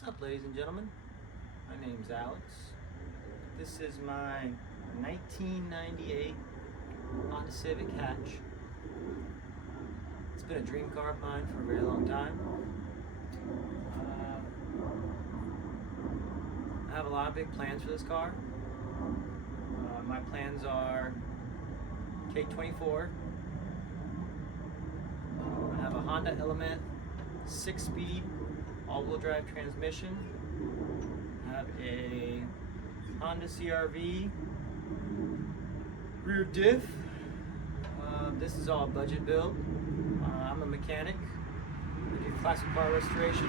What's up, ladies and gentlemen? My name's Alex. This is my 1998 Honda Civic hatch. It's been a dream car of mine for a very long time. I have a lot of big plans for this car. My plans are K24. I have a Honda Element 6-speed all-wheel drive transmission. I have a Honda CR-V rear diff. This is all budget build. I'm a mechanic. I do classic car restoration.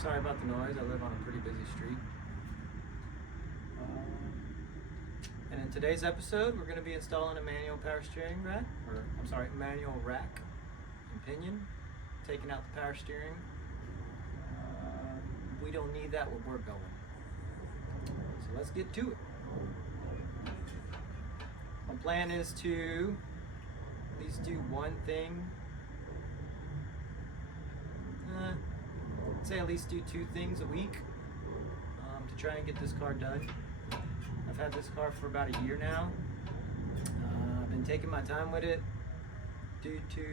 Sorry about the noise. I live on a pretty busy street. And in today's episode, we're going to be installing a manual power steering rack, manual rack and pinion, taking out the power steering. We don't need that where we're going. So let's get to it. My plan is to at least do one thing. I'd say at least do 2 things a week to try and get this car done. I've had this car for about a year now. I've been taking my time with it due to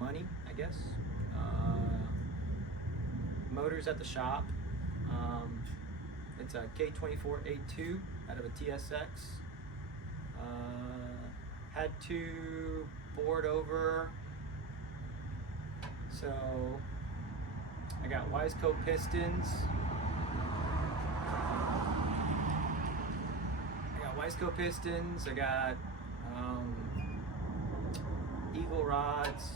money, I guess. Motors at the shop. It's a K24A2 out of a TSX. Had to board over, so I got Wiseco pistons. I got Eagle rods,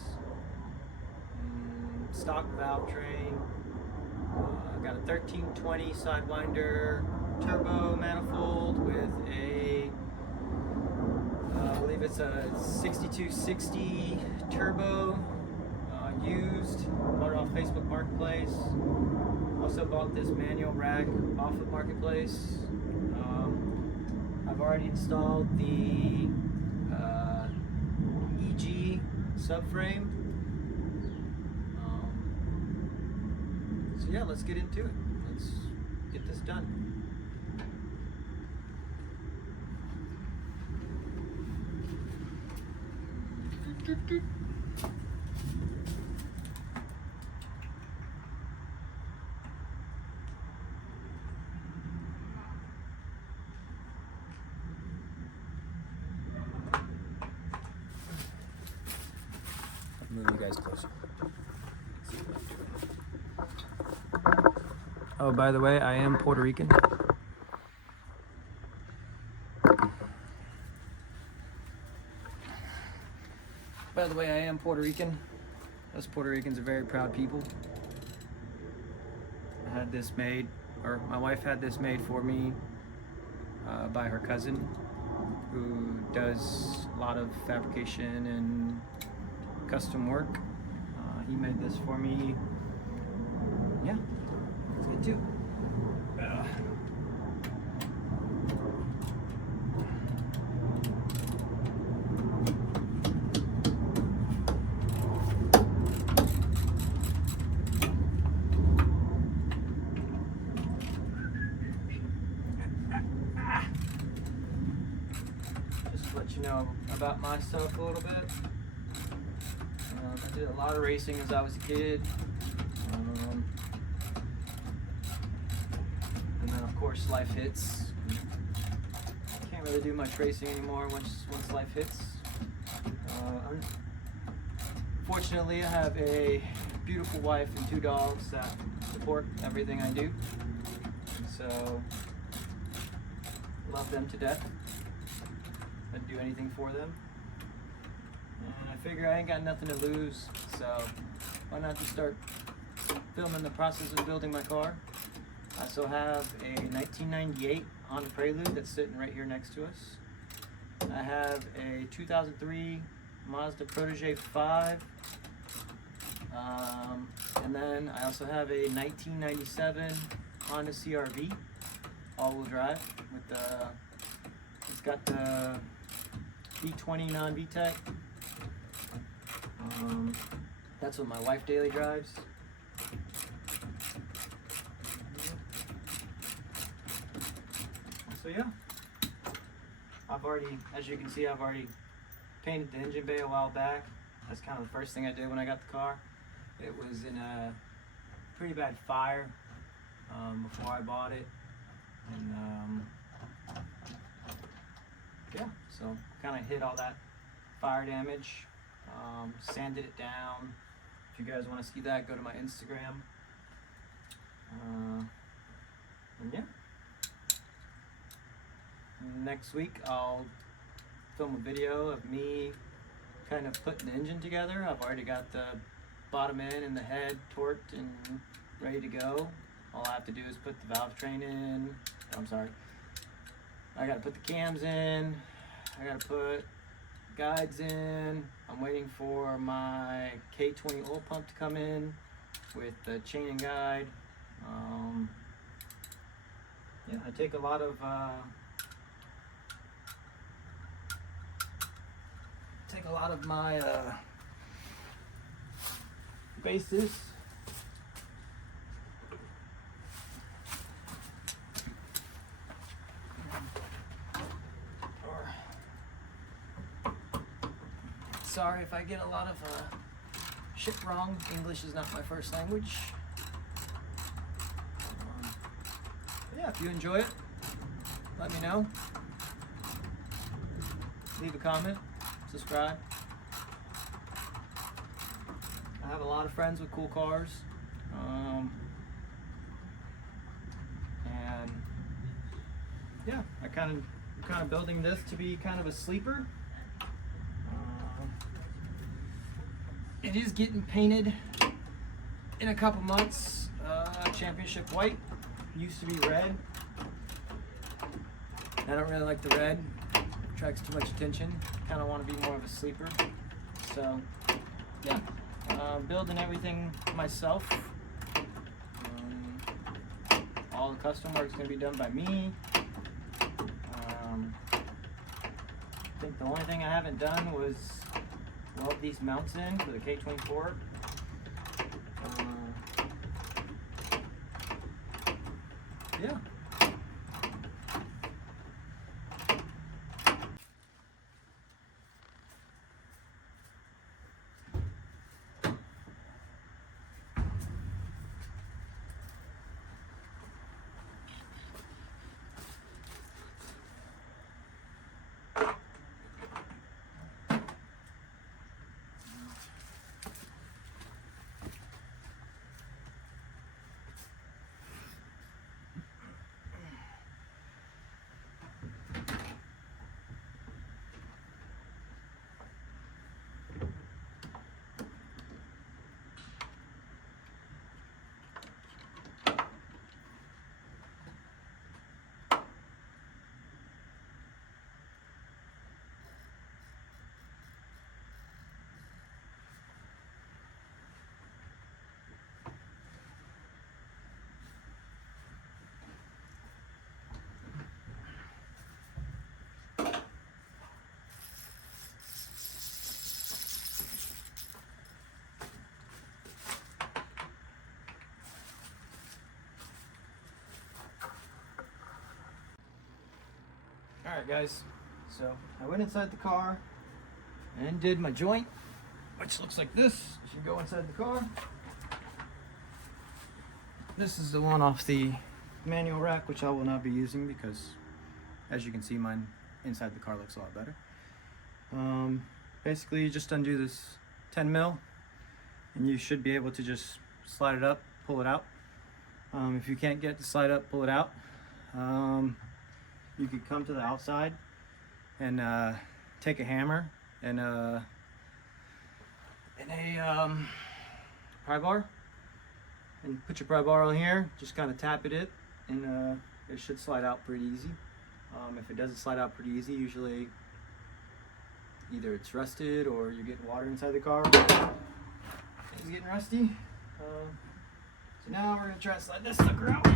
stock valve train. I got a 1320 Sidewinder turbo manifold with a, I believe it's a 6260 turbo, used, bought it off Facebook Marketplace. Also bought this manual rack off of Marketplace. I've already installed the EG subframe. So yeah, let's get into it. Let's get this done. Move you guys closer. Oh, by the way, I am Puerto Rican. Us Puerto Ricans are very proud people. I had this made, or my wife had this made for me by her cousin, who does a lot of fabrication and custom work. He made this for me. Yeah, let's get to it. Just to let you know about myself a little bit. I did a lot of racing as I was a kid, and then of course life hits. Can't really do much racing anymore once life hits. Fortunately, I have a beautiful wife and 2 dogs that support everything I do, so love them to death. I'd do anything for them. And I figure I ain't got nothing to lose, so why not just start filming the process of building my car. I also have a 1998 Honda Prelude that's sitting right here next to us. I have a 2003 Mazda Protege 5. And then I also have a 1997 Honda CR-V all-wheel drive with the, it's got the V20 non-VTEC. That's what my wife daily drives. So yeah, I've already, as you can see, I've already painted the engine bay a while back. That's kind of the first thing I did when I got the car. It was in a pretty bad fire before I bought it, and yeah, so kind of hit all that fire damage, sanded it down. If you guys want to see that, go to my Instagram. And yeah, next week I'll film a video of me kind of putting the engine together. I've already got the bottom end and the head torqued and ready to go. All I have to do is put the valve train in. I'm sorry. I gotta put the cams in. I gotta put guides in. I'm waiting for my K20 oil pump to come in with the chain and guide. Yeah, I take a lot of my bases. Sorry if I get a lot of shit wrong. English is not my first language. Yeah, if you enjoy it, let me know. Leave a comment, subscribe. I have a lot of friends with cool cars. And yeah, I'm kind of building this to be kind of a sleeper. It is getting painted in a couple months. Championship white. Used to be red. I don't really like the red. Attracts too much attention. Kind of want to be more of a sleeper. So yeah, building everything myself. All the custom work is going to be done by me. I think the only thing I haven't done was weld these mounts in for the K24. Yeah. Alright guys, so I went inside the car and did my joint, which looks like this. If you go inside the car, this is the one off the manual rack, which I will not be using because, as you can see, mine inside the car looks a lot better. Basically, you just undo this 10 mil and you should be able to just slide it up, pull it out. If you can't get it to slide up, pull it out. You could come to the outside and take a hammer and a pry bar and put your pry bar on here. Just kind of tap it and it should slide out pretty easy. If it doesn't slide out pretty easy, usually either it's rusted or you're getting water inside the car. It's getting rusty. So now we're gonna try to slide this sucker out.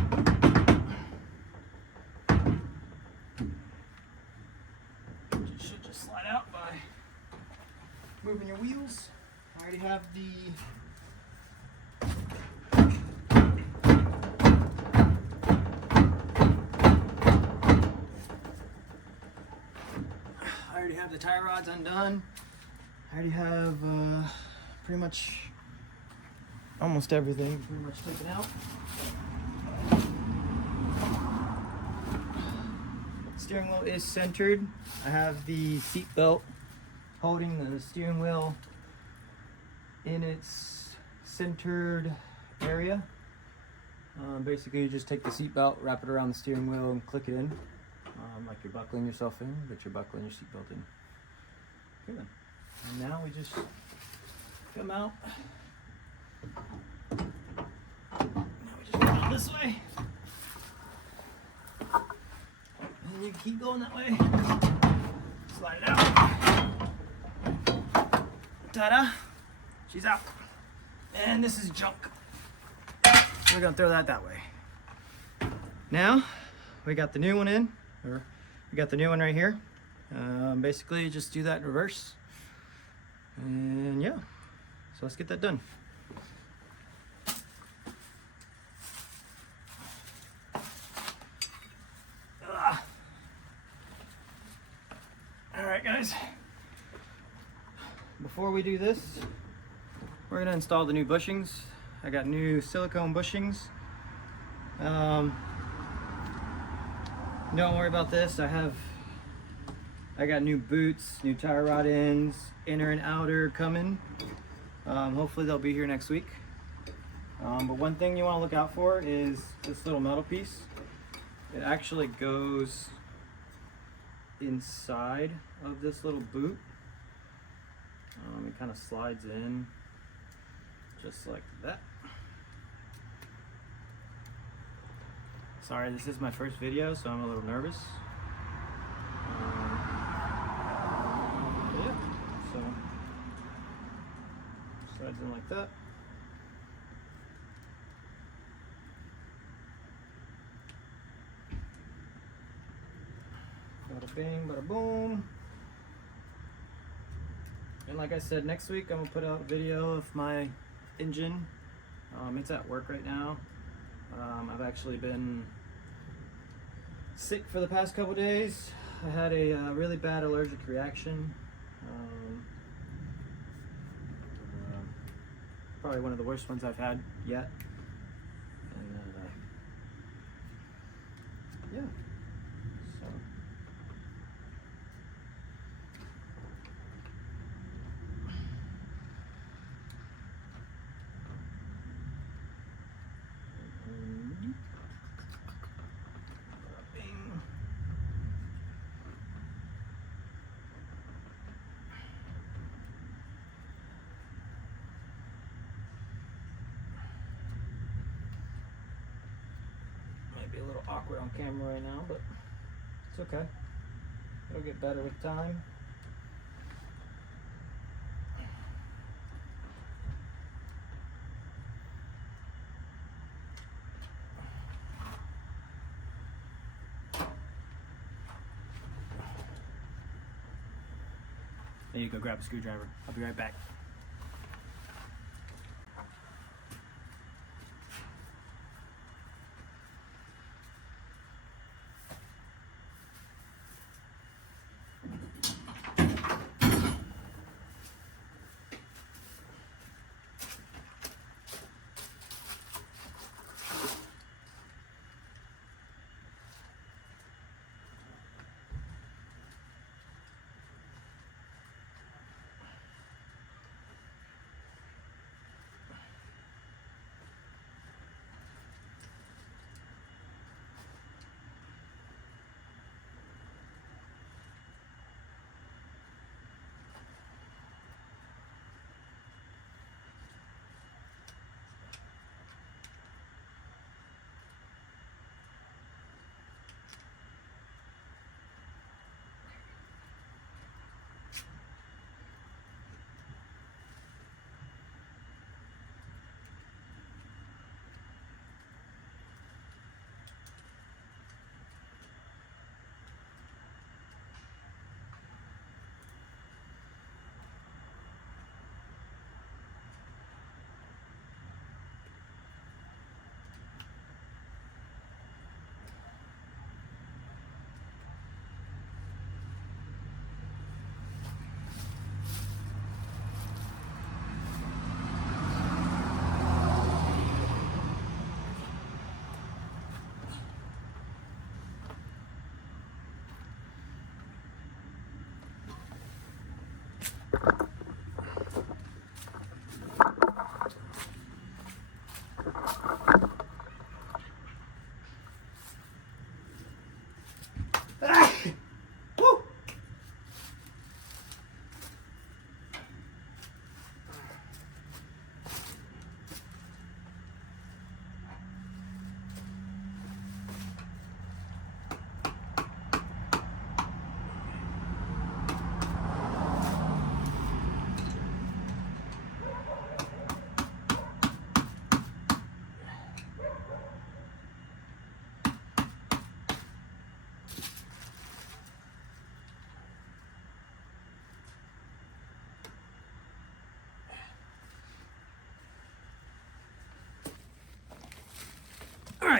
It should just slide out by moving your wheels. I already have the tie rods undone. I already have pretty much almost everything pretty much taken out. Steering wheel is centered. I have the seat belt holding the steering wheel in its centered area. Basically, you just take the seat belt, wrap it around the steering wheel, and click it in, like you're buckling yourself in, but you're buckling your seat belt in. Okay then. And now we just come out. Now we just come out this way. And you keep going that way. Slide it out. Ta-da! She's out. And this is junk. We're gonna throw that way. Now, we got the new one in, or we got the new one right here. Basically, just do that in reverse. And yeah, so let's get that done. All right, guys. Before we do this, we're gonna install the new bushings. I got new silicone bushings. Don't worry about this. I got new boots, new tie rod ends, inner and outer coming. Hopefully they'll be here next week. But one thing you want to look out for is this little metal piece. It actually goes inside of this little boot. It kind of slides in just like that. Sorry, this is my first video, so I'm a little nervous. Yeah, so slides in like that. Bada bing, bada boom. And like I said, next week I'm gonna put out a video of my engine. It's at work right now. I've actually been sick for the past couple days. I had a really bad allergic reaction. Probably one of the worst ones I've had yet. And yeah. So. Might be a little awkward on camera right now, but it's okay. It'll get better with time. There you go, grab a screwdriver. I'll be right back.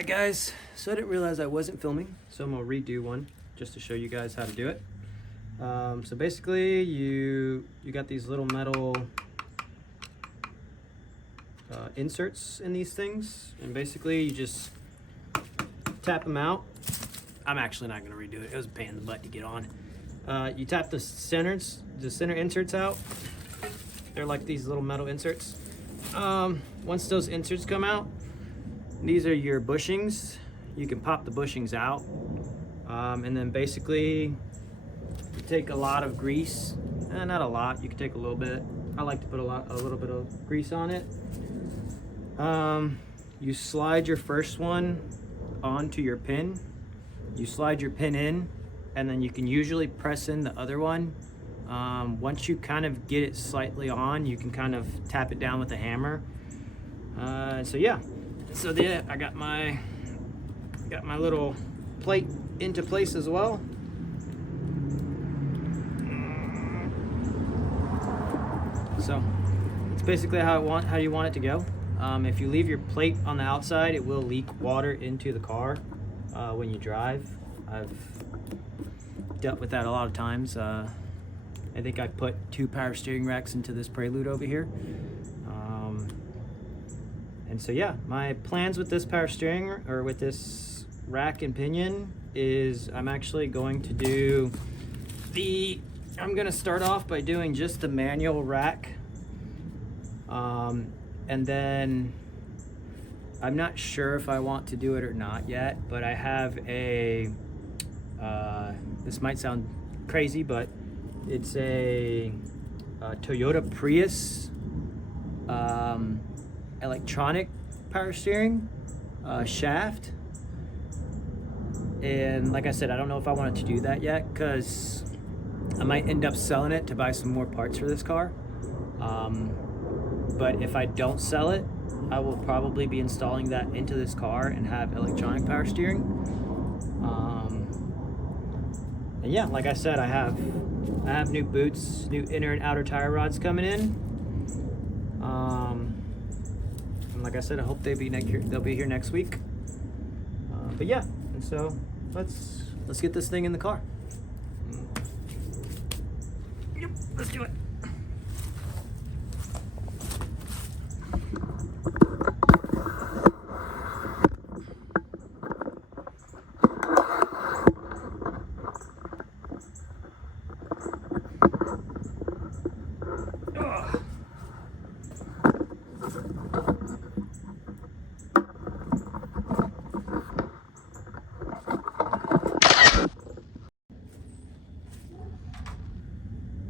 Alright guys, so I didn't realize I wasn't filming, so I'm gonna redo one just to show you guys how to do it. So basically you got these little metal inserts in these things, and basically you just tap them out. I'm actually not gonna redo it, it was a pain in the butt to get on. You tap the center inserts out. They're like these little metal inserts. Once those inserts come out, these are your bushings. You can pop the bushings out, and then basically you take a lot of grease. Not a lot, you can take a little bit. I like to put a little bit of grease on it. You slide your first one onto your pin. You slide your pin in, and then you can usually press in the other one. Once you kind of get it slightly on, you can kind of tap it down with a hammer. So yeah, so there I got my little plate into place as well. So it's basically how you want it to go. If you leave your plate on the outside, it will leak water into the car when you drive. I've dealt with that a lot of times. I think I put 2 power steering racks into this Prelude over here. And so yeah, my plans with this power steering, or with this rack and pinion, is I'm actually going to do I'm gonna start off by doing just the manual rack. And then I'm not sure if I want to do it or not yet, but I have this might sound crazy, but it's a Toyota Prius electronic power steering shaft. And like I said, I don't know if I wanted to do that yet, because I might end up selling it to buy some more parts for this car. But if I don't sell it, I will probably be installing that into this car and have electronic power steering. And yeah, like I said, I have new boots, new inner and outer tire rods coming in. And like I said, I hope they'll be here next week. But yeah, and so let's get this thing in the car. Yep, let's do it.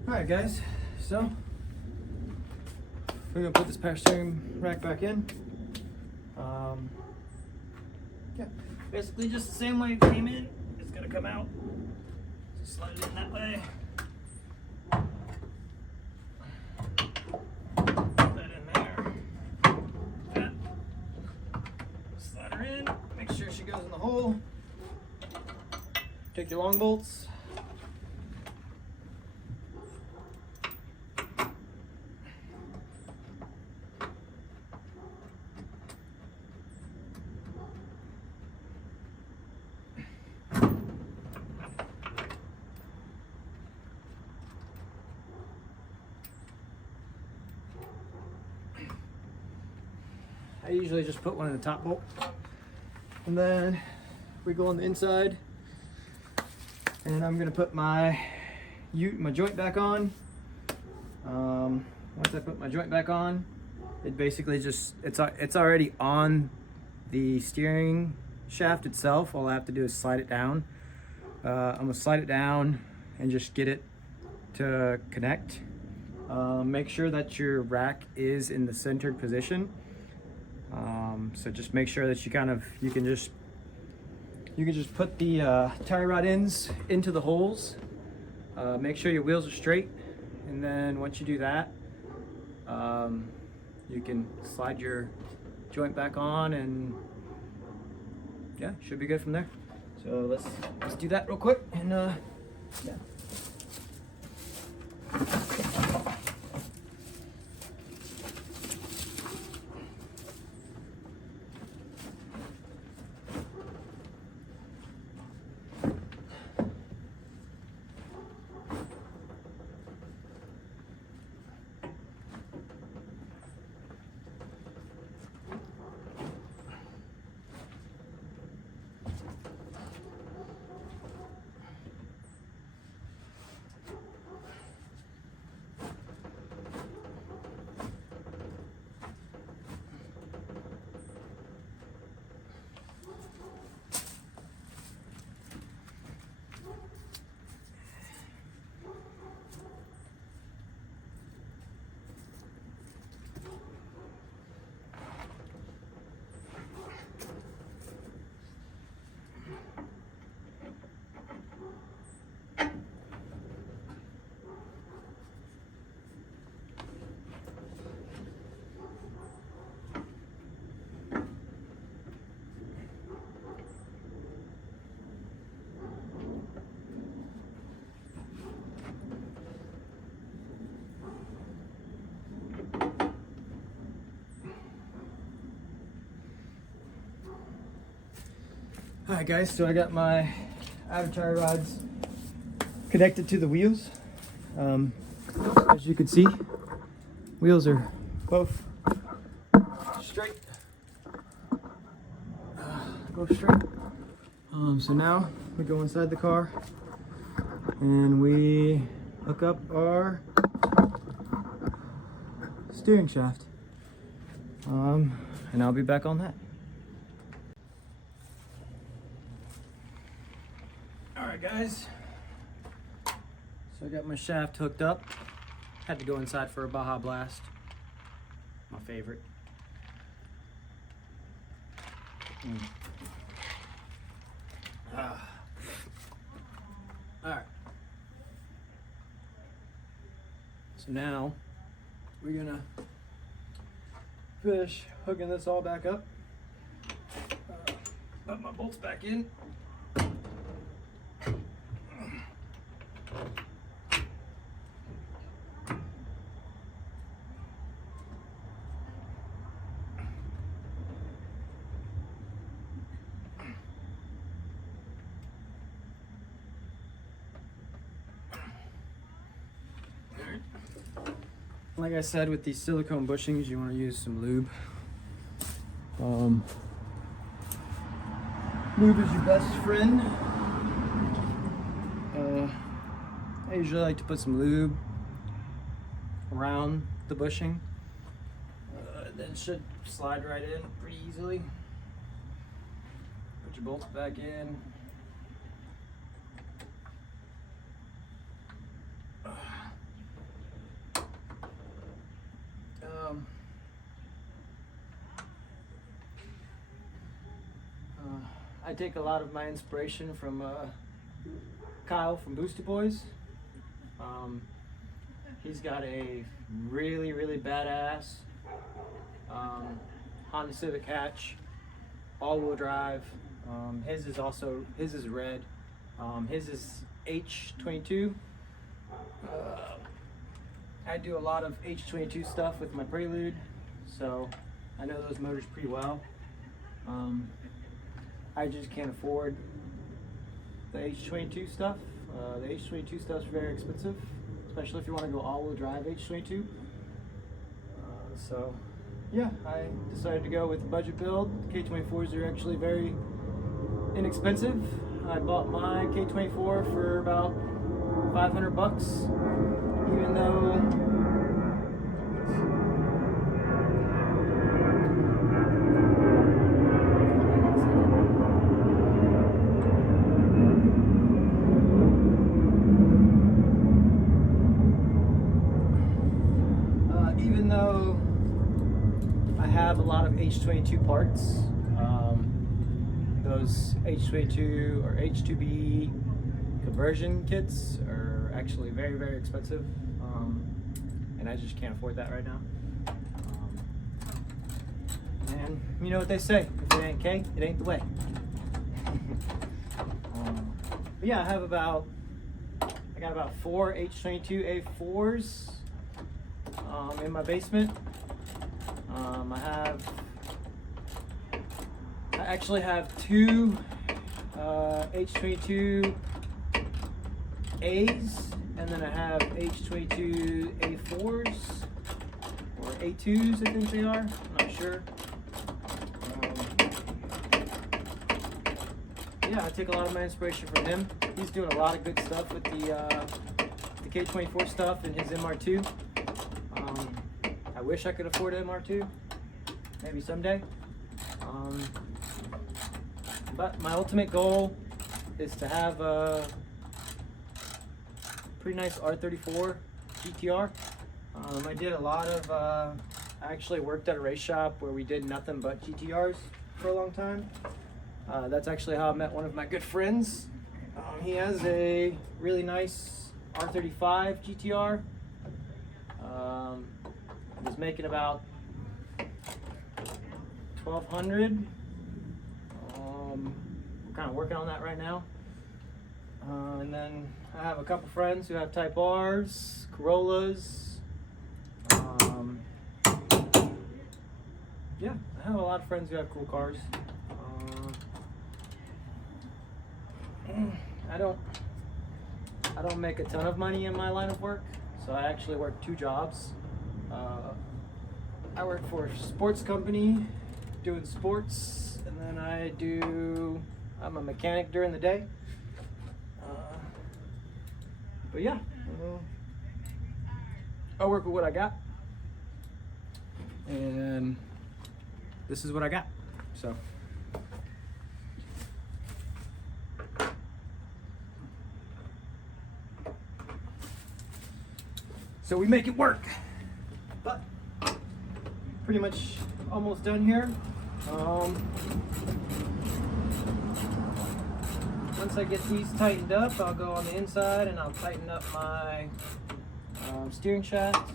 Alright guys, so we're gonna put this power steering rack back in. Yeah, basically just the same way it came in, it's gonna come out. Just slide it in that way. Put that in there. That. Slide her in, make sure she goes in the hole. Take your long bolts. I usually just put one in the top bolt, and then we go on the inside, and I'm gonna put my joint back on. Once I put my joint back on, it basically just it's already on the steering shaft itself. All I have to do is slide it down. I'm gonna slide it down and just get it to connect. Make sure that your rack is in the centered position. So just make sure that you can just put the tire rod ends into the holes. Make sure your wheels are straight, and then once you do that, you can slide your joint back on, and yeah, should be good from there. So let's do that real quick, and yeah. Alright guys, so I got my outer tire rods connected to the wheels. As you can see, wheels are both straight. Go straight. So now we go inside the car and we hook up our steering shaft. And I'll be back on that. Alright guys, so I got my shaft hooked up. Had to go inside for a Baja Blast, my favorite. Alright, so now we're gonna finish hooking this all back up. Put my bolts back in. Like I said, with these silicone bushings, you want to use some lube. Lube is your best friend. I usually like to put some lube around the bushing. Then it should slide right in pretty easily. Put your bolts back in. I take a lot of my inspiration from Kyle from Boosty Boys. He's got a really badass Honda Civic hatch, all-wheel drive. His is red. His is H22. I do a lot of H22 stuff with my Prelude, so I know those motors pretty well. I just can't afford the H22 stuff. The H22 stuff is very expensive, especially if you want to go all-wheel drive H22. So yeah, I decided to go with the budget build. K24s are actually very inexpensive. I bought my K24 for about 500 bucks, even though I have a lot of H22 parts, those H22 or H2B conversion kits are actually very expensive, and I just can't afford that right now. And you know what they say, if it ain't K, it ain't the way. But yeah, I got about 4 H22 A4s in my basement. I actually have 2 H22 A's, and then I have H22 A4s or A2s, I think they are. I'm not sure. Yeah, I take a lot of my inspiration from him. He's doing a lot of good stuff with the K24 stuff and his MR2. I wish I could afford an MR2, maybe someday. But my ultimate goal is to have a pretty nice R34 GTR. I did a lot of, I actually worked at a race shop where we did nothing but GTRs for a long time. That's actually how I met one of my good friends. He has a really nice R35 GTR. He was making about 1,200. We're kind of working on that right now. And then I have a couple friends who have Type Rs, Corollas. Yeah, I have a lot of friends who have cool cars. I don't make a ton of money in my line of work, so I actually work 2 jobs. I work for a sports company doing sports, and then I'm a mechanic during the day. But yeah, I work with what I got, and this is what I got. So we make it work, but pretty much almost done here. Once I get these tightened up, I'll go on the inside and I'll tighten up my steering shaft.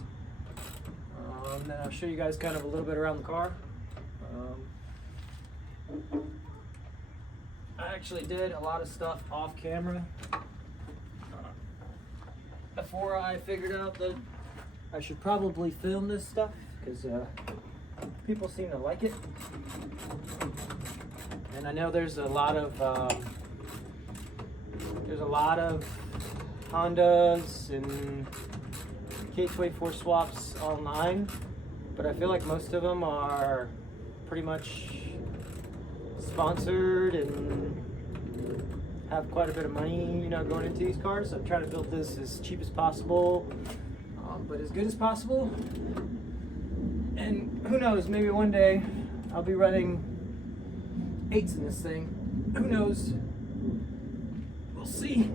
Then I'll show you guys kind of a little bit around the car. I actually did a lot of stuff off camera before I figured out that I should probably film this stuff, because people seem to like it. And I know there's a lot of Hondas and K24 swaps online, but I feel like most of them are pretty much sponsored and have quite a bit of money, you know, going into these cars. So I'm trying to build this as cheap as possible, but as good as possible. And who knows, maybe one day I'll be running 8s in this thing. Who knows? We'll see.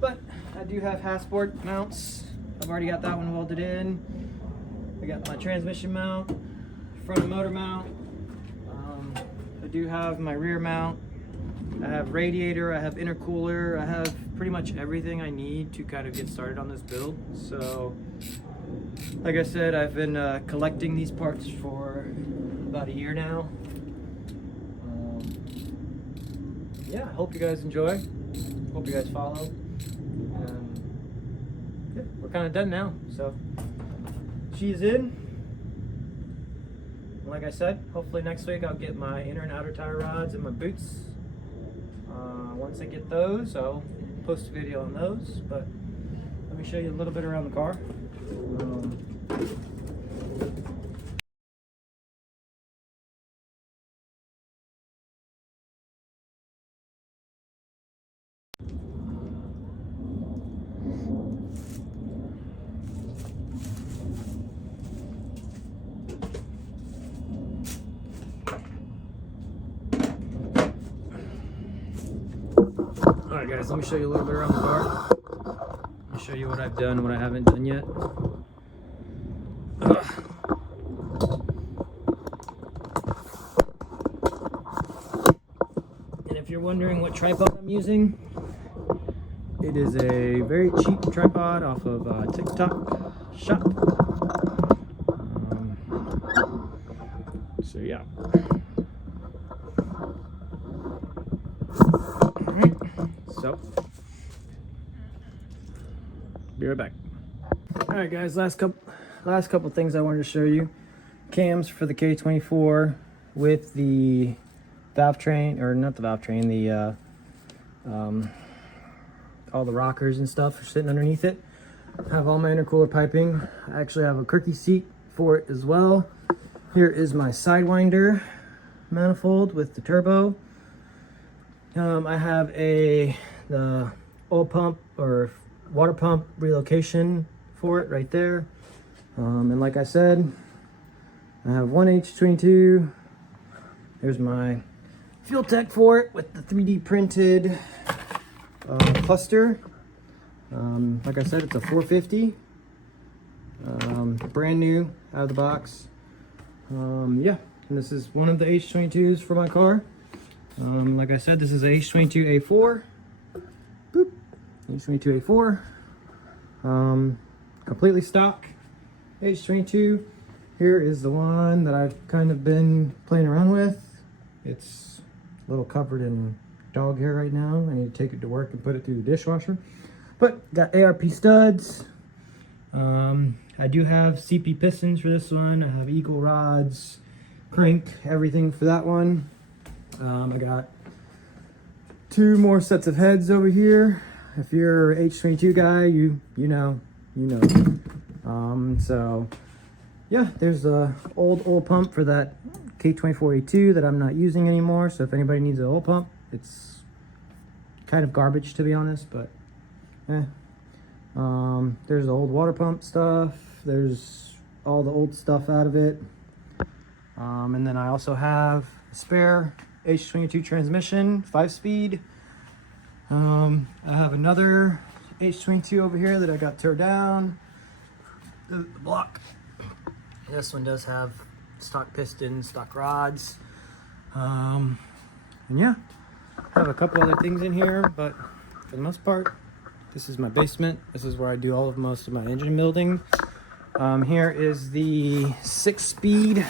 But I do have Hasport mounts. I've already got that one welded in. I got my transmission mount, front motor mount. I do have my rear mount. I have radiator, I have intercooler, I have pretty much everything I need to kind of get started on this build. So, like I said, I've been collecting these parts for about a year now. Yeah, I hope you guys enjoy. Hope you guys follow. Yeah, we're kind of done now. So, she's in. Like I said, hopefully next week I'll get my inner and outer tire rods and my boots. Once I get those, I'll post a video on those, but let me show you a little bit around the car. Alright guys, let me show you a little bit around the car. Let me show you what I've done, what I haven't done yet. And if you're wondering what tripod I'm using, it is a very cheap tripod off of TikTok shop. So yeah. Alright, so be right back. Alright guys, last couple things I wanted to show you. Cams for the K24 with the valve train, or not the valve train, the all the rockers and stuff are sitting underneath it. I have all my intercooler piping. I actually have a Kirky seat for it as well. Here is my Sidewinder manifold with the turbo. I have the oil pump or water pump relocation for it right there. And like I said, I have one H22. There's my fuel tech for it with the 3D printed cluster. Like I said, it's a 450. Brand new out of the box. Yeah, and this is one of the H22s for my car. Like I said, this is a H22A4. Boop. H22A4. Completely stock H22. Here is the one that I've kind of been playing around with. It's a little covered in dog hair right now. I need to take it to work and put it through the dishwasher. But got ARP studs. I do have CP pistons for this one. I have eagle rods, crank, everything for that one. I got 2 more sets of heads over here. If you're an H22 guy, you know. So yeah, there's a old oil pump for that K24A2 that I'm not using anymore. So if anybody needs an oil pump, it's kind of garbage, to be honest, but there's the old water pump stuff. There's all the old stuff out of it. And then I also have a spare H22 transmission, 5-speed. I have another H22 over here that I got tore down. The block. This one does have stock pistons, stock rods. And yeah, I have a couple other things in here, but for the most part, this is my basement. This is where I do most of my engine building. Here is the 6-speed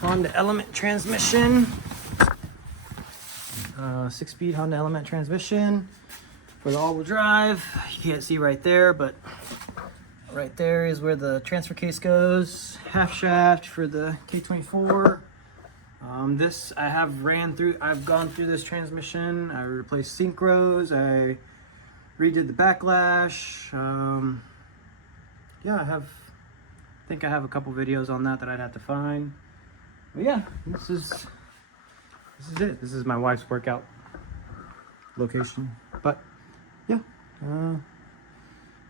Honda Element transmission. 6-speed Honda Element transmission for the all-wheel drive. You can't see right there, but right there is where the transfer case goes. Half shaft for the K24. This I have I've gone through this transmission. I replaced synchros. I redid the backlash. Yeah, I think I have a couple videos on that I'd have to find. But yeah, this is it. This is my wife's workout location. But yeah,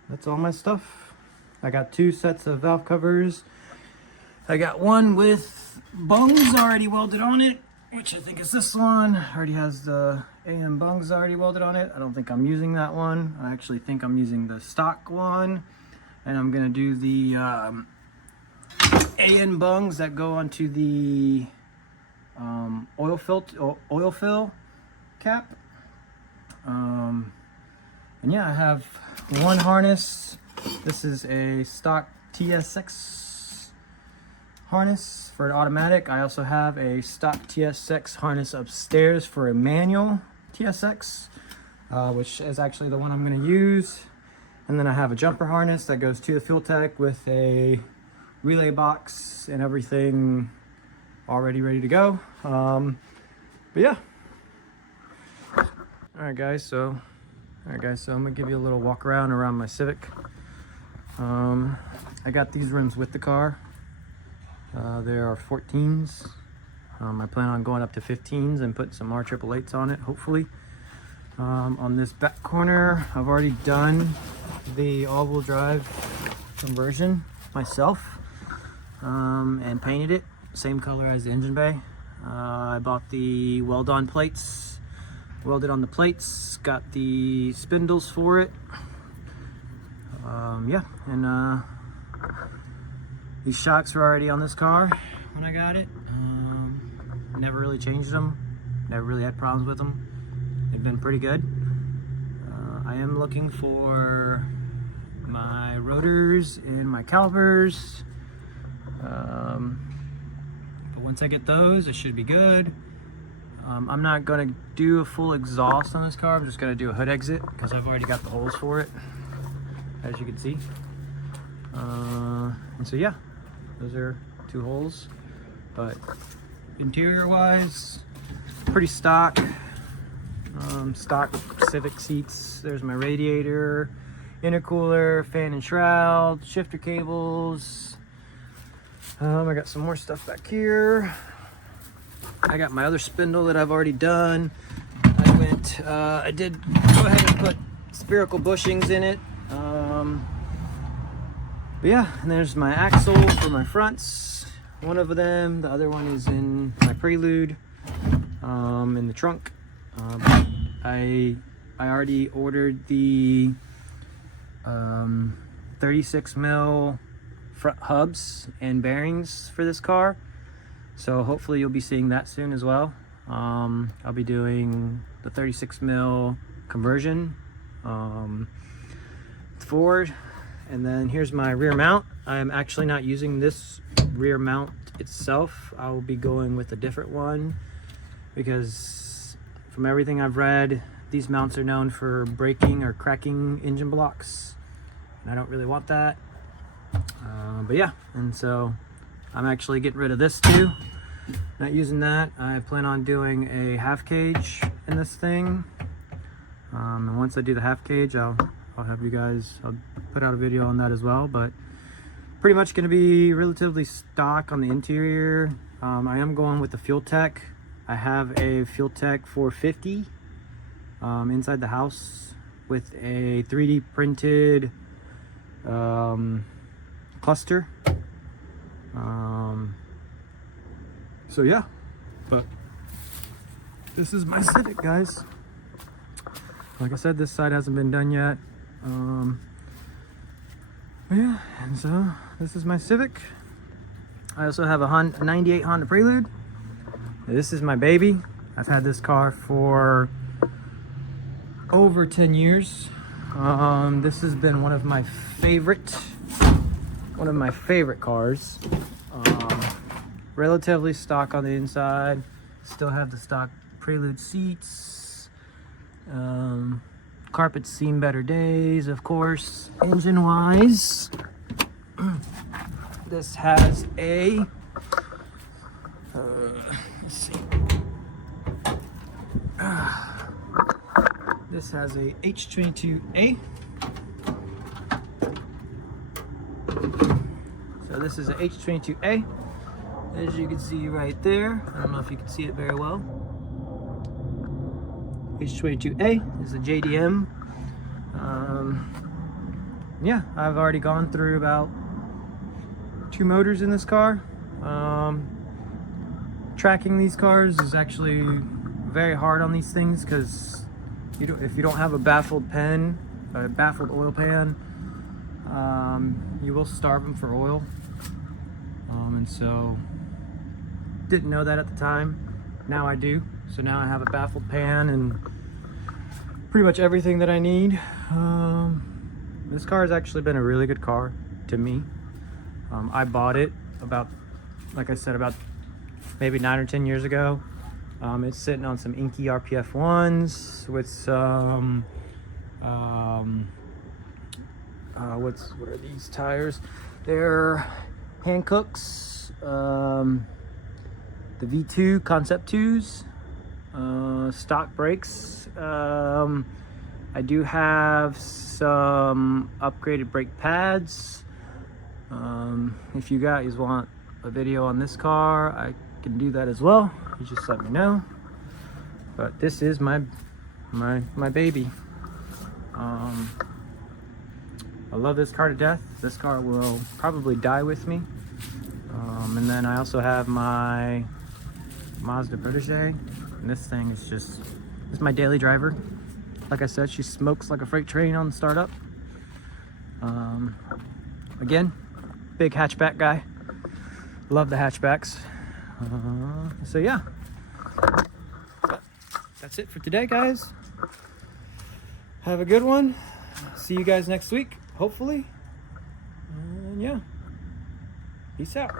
that's all my stuff. I got 2 sets of valve covers. I got one with bungs already welded on it, which I think is this one. Already has the AN bungs already welded on it. I don't think I'm using that one. I actually think I'm using the stock one. And I'm gonna do the AN bungs that go onto the oil fill cap. And yeah, I have one harness. This is a stock TSX harness for an automatic. I also have a stock TSX harness upstairs for a manual TSX, which is actually the one I'm going to use. And then I have a jumper harness that goes to the fuel tank with a relay box and everything already ready to go. But yeah. Alright guys, so I'm gonna give you a little walk around my Civic. I got these rims with the car. There are 14s. I plan on going up to 15s and putting some R888s on it, hopefully. On this back corner, I've already done the all-wheel drive conversion myself, and painted it same color as the engine bay. I bought the weld-on plates, welded on the plates, got the spindles for it. Yeah, and these shocks were already on this car when I got it. Never really changed them, never really had problems with them. They've been pretty good. I am looking for my rotors and my calipers. But once I get those, it should be good. I'm not going to do a full exhaust on this car. I'm just going to do a hood exit because I've already got the holes for it, as you can see. And so yeah, those are 2 holes. But interior wise, pretty stock. Stock Civic seats. There's my radiator, intercooler, fan and shroud, shifter cables. I got some more stuff back here. I got my other spindle that I've already done. I did go ahead and put spherical bushings in it. But yeah, and there's my axle for my fronts. One of them, the other one is in my Prelude, in the trunk. I already ordered the 36 mil front hubs and bearings for this car, so hopefully you'll be seeing that soon as well. I'll be doing the 36 mil conversion forward, and then here's my rear mount. I'm actually not using this rear mount itself. I will be going with a different one because from everything I've read, these mounts are known for breaking or cracking engine blocks, and I don't really want that. But yeah, and so I'm actually getting rid of this too. Not using that. I plan on doing a half cage in this thing. And once I do the half cage, I'll have you guys, I'll put out a video on that as well. But pretty much going to be relatively stock on the interior. I am going with the Fuel Tech. I have a Fuel Tech 450 inside the house with a 3D printed cluster. So yeah, but this is my Civic, guys. Like I said, this side hasn't been done yet. Yeah, and so this is my Civic. I also have a 98 Honda Prelude. This is my baby. I've had this car for over 10 years. This has been one of my favorite cars. Relatively stock on the inside. Still have the stock Prelude seats. Carpet's seen better days, of course. Engine wise, this has a let's see. This has a H22A. So this is a H22A. As you can see right there, I don't know if you can see it very well. H22A is a JDM. Yeah, I've already gone through about 2 motors in this car. Tracking these cars is actually very hard on these things because if you don't have a baffled oil pan, you will starve them for oil. And so didn't know that at the time. Now I do. So now I have a baffled pan and pretty much everything that I need. This car has actually been a really good car to me. I bought it about, like I said, about maybe 9 or 10 years ago. It's sitting on some inky RPF 1s with some what are these tires? They're Hancocks, the V2 Concept 2s, stock brakes. I do have some upgraded brake pads. If you guys want a video on this car, I can do that as well. You just let me know. But this is my baby. I love this car to death. This car will probably die with me. And then I also have my Mazda Protege, and this thing is just, this is my daily driver. Like I said, she smokes like a freight train on the startup. Again, big hatchback guy. Love the hatchbacks. So yeah, that's it for today, guys. Have a good one. See you guys next week, hopefully. And yeah, peace out.